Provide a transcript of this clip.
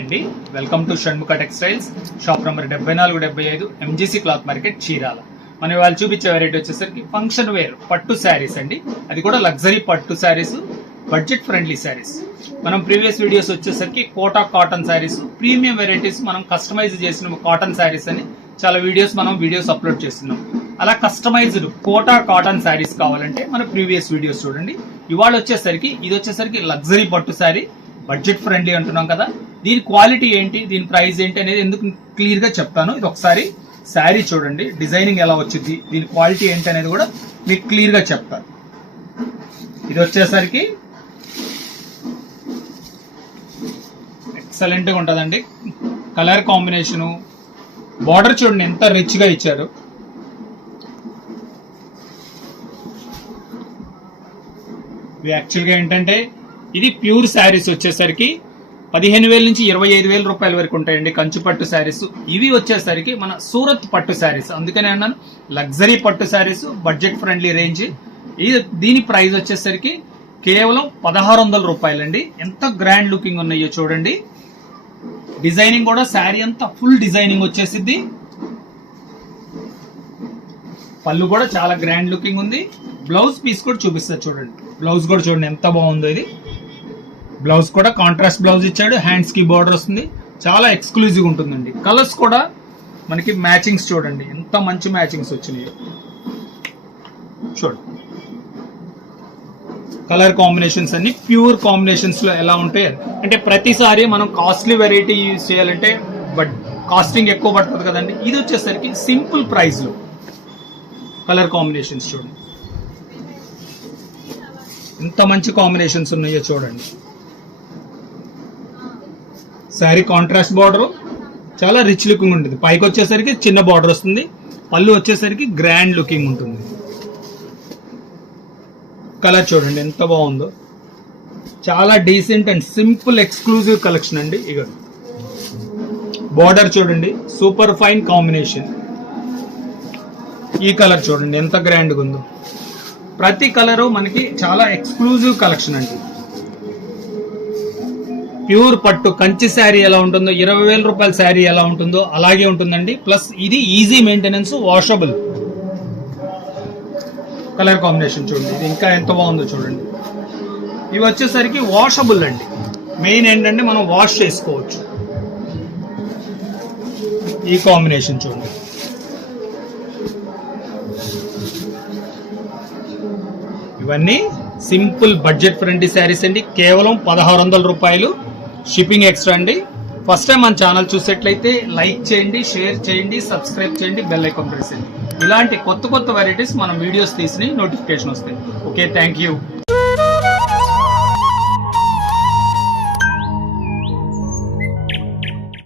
అండి welcome to Shanmukha textiles shop number 7475 MGC cloth market Chirala. మనం ఇవాళ చూపించే వెరైటీ వచ్చేసరికి ఫంక్షన్ వేర్ పట్టు శారీస్ అండి. అది కూడా లగ్జరీ పట్టు శారీస్, బడ్జెట్ ఫ్రెండ్లీ శారీస్. మనం ప్రీవియస్ వీడియోస్ వచ్చేసరికి Kota cotton saris, premium varieties, మనం కస్టమైజ్ చేసిన కాటన్ శారీస్ అని చాలా వీడియోస్ అప్లోడ్ చేస్తున్నాం. అలా కస్టమైజ్డ్ కోటా కాటన్ శారీస్ కావాలంటే మన ప్రీవియస్ వీడియోస్ చూడండి. ఇవాళ ఇది వచ్చేసరికి లగ్జరీ పట్టు శారీ, బడ్జెట్ ఫ్రెండ్లీ అంటున్నాం కదా. దీని క్వాలిటీ ఏంటి, దీని ప్రైస్ ఏంటి అనేది ఎందుకు క్లియర్ గా చెప్తాను. ఇది ఒకసారి శారీ చూడండి, డిజైనింగ్ ఎలా వచ్చింది, దీని క్వాలిటీ ఏంటి అనేది కూడా మీకు క్లియర్ గా చెప్తాను. ఇది వచ్చేసరికి ఎక్సలెంట్ గా ఉంటుందండి. కలర్ కాంబినేషను, బార్డర్ చూడండి ఎంత రిచ్ గా ఇచ్చారు. యాక్చువల్గా ఏంటంటే ఇది ప్యూర్ శారీస్ వచ్చేసరికి 15,000 నుంచి 25,000 రూపాయల వరకు ఉంటాయండి కంచు పట్టు శారీస్. ఇవి వచ్చేసరికి మన సూరత్ పట్టు శారీస్, అందుకనే అన్నాను లగ్జరీ పట్టు శారీస్, బడ్జెట్ ఫ్రెండ్లీ రేంజ్. దీని ప్రైస్ వచ్చేసరికి కేవలం 1,600 రూపాయలండి. ఎంత గ్రాండ్ లుకింగ్ ఉన్నాయో చూడండి. డిజైనింగ్ కూడా శారీ అంతా ఫుల్ డిజైనింగ్ వచ్చేసిద్ది. పళ్ళు కూడా చాలా గ్రాండ్ లుకింగ్ ఉంది. బ్లౌజ్ పీస్ కూడా చూపిస్తారు చూడండి. బ్లౌజ్ కూడా చూడండి ఎంత బాగుందో. ఇది బ్లౌజ్ కూడా కాంట్రాస్ట్ బ్లౌజ్ ఇచ్చాడు, హ్యాండ్స్ కి బార్డర్ వస్తుంది, చాలా ఎక్స్క్లూజివ్ ఉంటుందండి. కలర్స్ కూడా మనకి మ్యాచింగ్స్ చూడండి ఎంత మంచి మ్యాచింగ్స్ వచ్చినాయి. చూడండి కలర్ కాంబినేషన్స్ అన్ని ప్యూర్ కాంబినేషన్స్ లో ఎలా ఉంటాయి అంటే, ప్రతిసారి మనం కాస్ట్లీ వెరైటీ యూజ్ చేయాలంటే బట్ కాస్టింగ్ ఎక్కువ పడుతుంది కదండి. ఇది వచ్చేసరికి సింపుల్ ప్రైస్ లో కలర్ కాంబినేషన్స్ చూడండి ఎంత మంచి కాంబినేషన్స్ ఉన్నాయో చూడండి. శారీ కాంట్రాస్ట్ బార్డర్ చాలా రిచ్ లుకింగ్ ఉంటుంది. పైకి వచ్చేసరికి చిన్న బార్డర్ వస్తుంది, పళ్ళు వచ్చేసరికి గ్రాండ్ లుకింగ్ ఉంటుంది. కలర్ చూడండి ఎంత బాగుందో, చాలా decent and simple exclusive collection అండి. ఇక బార్డర్ చూడండి సూపర్ ఫైన్ కాంబినేషన్. ఈ కలర్ చూడండి ఎంత గ్రాండ్గా ఉందో. ప్రతి కలరు మనకి చాలా ఎక్స్క్లూజివ్ కలెక్షన్ అండి. ప్యూర్ పట్టు కంచి శారీ ఎలా ఉంటుందో, 20,000 రూపాయల శారీ ఎలా ఉంటుందో అలాగే ఉంటుందండి. ప్లస్ ఇది easy maintenance, washable. Colour combination చూడండి, ఇది ఇంకా ఎంత బాగుందో చూడండి. ఇవి వచ్చేసరికి వాషబుల్ అండి. మెయిన్ ఏంటంటే మనం వాష్ చేసుకోవచ్చు. ఈ కాంబినేషన్ చూడండి. ఇవన్నీ సింపుల్ బడ్జెట్ ఫ్రెండ్లీ శారీస్ అండి. కేవలం 1,600 రూపాయలు, షిప్పింగ్ ఎక్స్ట్రా అండి. ఫస్ట్ టైం మన ఛానల్ చూసేట్లయితే లైక్ చేయండి, షేర్ చేయండి, సబ్స్క్రైబ్ చేయండి, బెల్ ఐకాన్ ప్రెస్ చేయండి. ఇలాంటి కొత్త వెరైటీస్ మనం వీడియోస్ తీసి నోటిఫికేషన్ వస్తాయి. Okay, thank you.